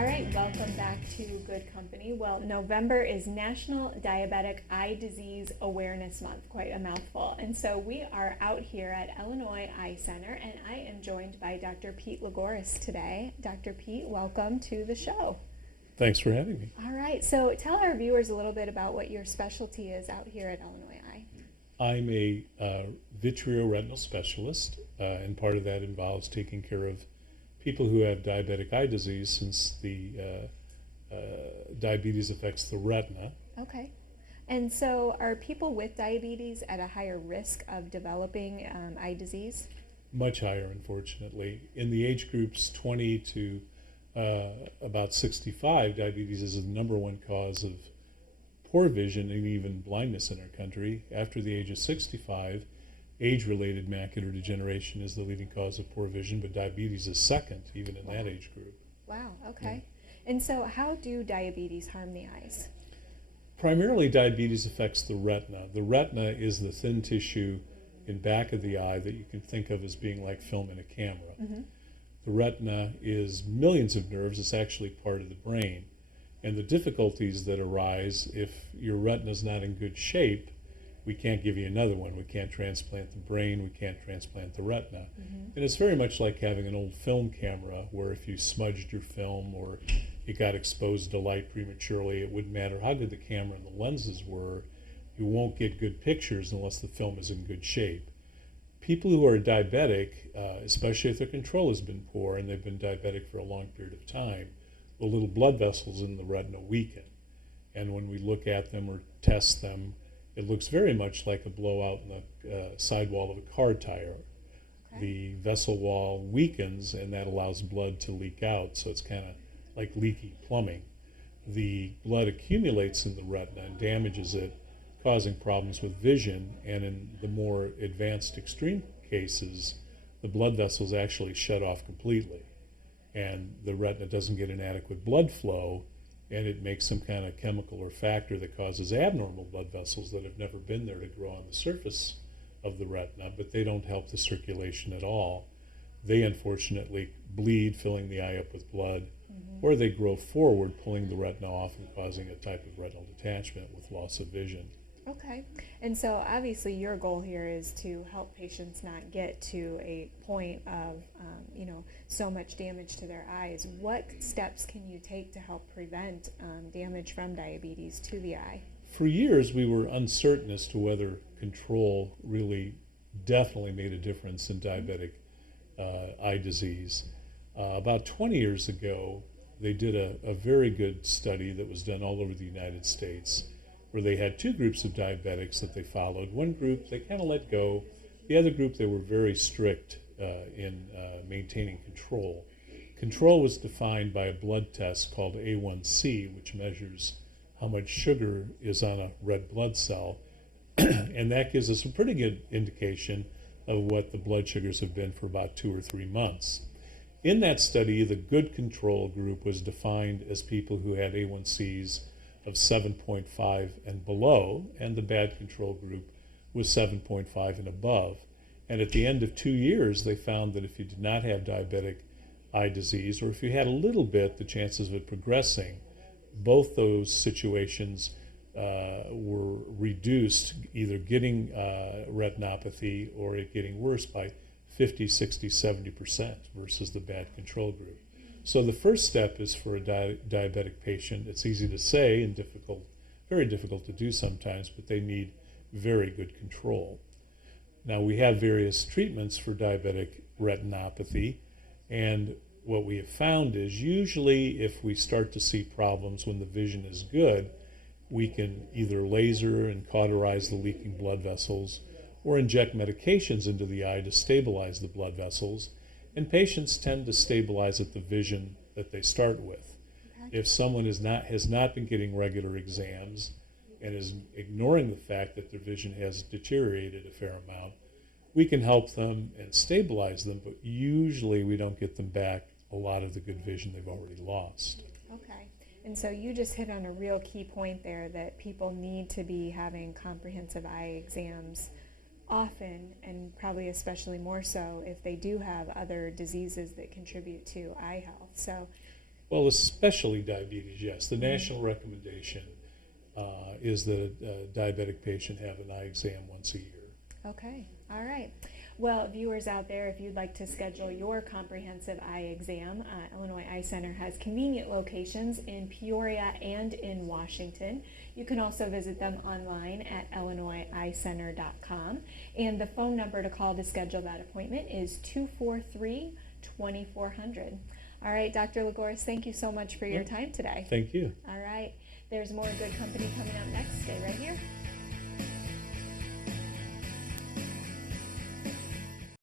All right, welcome back to Good Company. Well, November is National Diabetic Eye Disease Awareness Month, quite a mouthful. And so we are out here at Illinois Eye Center, and I am joined by Dr. Pete Lagouros today. Dr. Pete, welcome to the show. Thanks for having me. All right, so tell our viewers a little bit about what your specialty is out here at Illinois Eye. I'm a Vitreo-Retinal specialist, and part of that involves taking care of people who have diabetic eye disease, since the diabetes affects the retina. Okay. And so are people with diabetes at a higher risk of developing eye disease? Much higher, unfortunately. In the age groups 20 to about 65, diabetes is the number one cause of poor vision and even blindness in our country. After the age of 65, age-related macular degeneration is the leading cause of poor vision, but diabetes is second, even in that age group. Wow, okay. And so how do diabetes harm the eyes? Primarily, diabetes affects the retina. The retina is the thin tissue in back of the eye that you can think of as being like film in a camera. Mm-hmm. The retina is millions of nerves. It's actually part of the brain. And the difficulties that arise if your retina is not in good shape, we can't give you another one. We can't transplant the brain. We can't transplant the retina. Mm-hmm. And it's very much like having an old film camera where if you smudged your film or you got exposed to light prematurely, it wouldn't matter how good the camera and the lenses were, you won't get good pictures unless the film is in good shape. People who are diabetic, especially if their control has been poor and they've been diabetic for a long period of time, the little blood vessels in the retina weaken. And when we look at them or test them, it looks very much like a blowout in the sidewall of a car tire. Okay. The vessel wall weakens, and that allows blood to leak out, so it's kind of like leaky plumbing. The blood accumulates in the retina and damages it, causing problems with vision, and in the more advanced extreme cases, the blood vessels actually shut off completely, and the retina doesn't get an adequate blood flow, and it makes some kind of chemical or factor that causes abnormal blood vessels that have never been there to grow on the surface of the retina, but they don't help the circulation at all. They unfortunately bleed, filling the eye up with blood, Mm-hmm. or they grow forward, pulling the retina off and causing a type of retinal detachment with loss of vision. Okay. And so obviously your goal here is to help patients not get to a point of, so much damage to their eyes. What steps can you take to help prevent damage from diabetes to the eye? For years, we were uncertain as to whether control really definitely made a difference in diabetic eye disease. About 20 years ago, they did a very good study that was done all over the United States, where they had two groups of diabetics that they followed. One group, they kind of let go. The other group, they were very strict in maintaining control. Control was defined by a blood test called A1C, which measures how much sugar is on a red blood cell. And that gives us a pretty good indication of what the blood sugars have been for about 2 or 3 months. In that study, the good control group was defined as people who had A1Cs of 7.5 and below, and the bad control group was 7.5 and above. And at the end of 2 years, they found that if you did not have diabetic eye disease, or if you had a little bit, the chances of it progressing, both those situations were reduced, either getting retinopathy or it getting worse by 50, 60, 70% versus the bad control group. So the first step is for a diabetic patient. It's easy to say and very difficult to do sometimes, but they need very good control. Now, we have various treatments for diabetic retinopathy, and what we have found is usually if we start to see problems when the vision is good, we can either laser and cauterize the leaking blood vessels or inject medications into the eye to stabilize the blood vessels, and patients tend to stabilize at the vision that they start with. Okay. If someone has not been getting regular exams and is ignoring the fact that their vision has deteriorated a fair amount, we can help them and stabilize them, but usually we don't get them back a lot of the good vision they've already lost. Okay. And so you just hit on a real key point there, that people need to be having comprehensive eye exams often, and probably especially more so if they do have other diseases that contribute to eye health. So Well, especially diabetes, yes. The national recommendation is that a diabetic patient have an eye exam once a year. Okay, all right. Well, viewers out there, if you'd like to schedule your comprehensive eye exam, Illinois Eye Center has convenient locations in Peoria and in Washington. You can also visit them online at illinoiseyecenter.com. And the phone number to call to schedule that appointment is 243-2400. All right, Dr. Lagouros, thank you so much for your time today. Thank you. All right, there's more good company coming up next. Stay right here.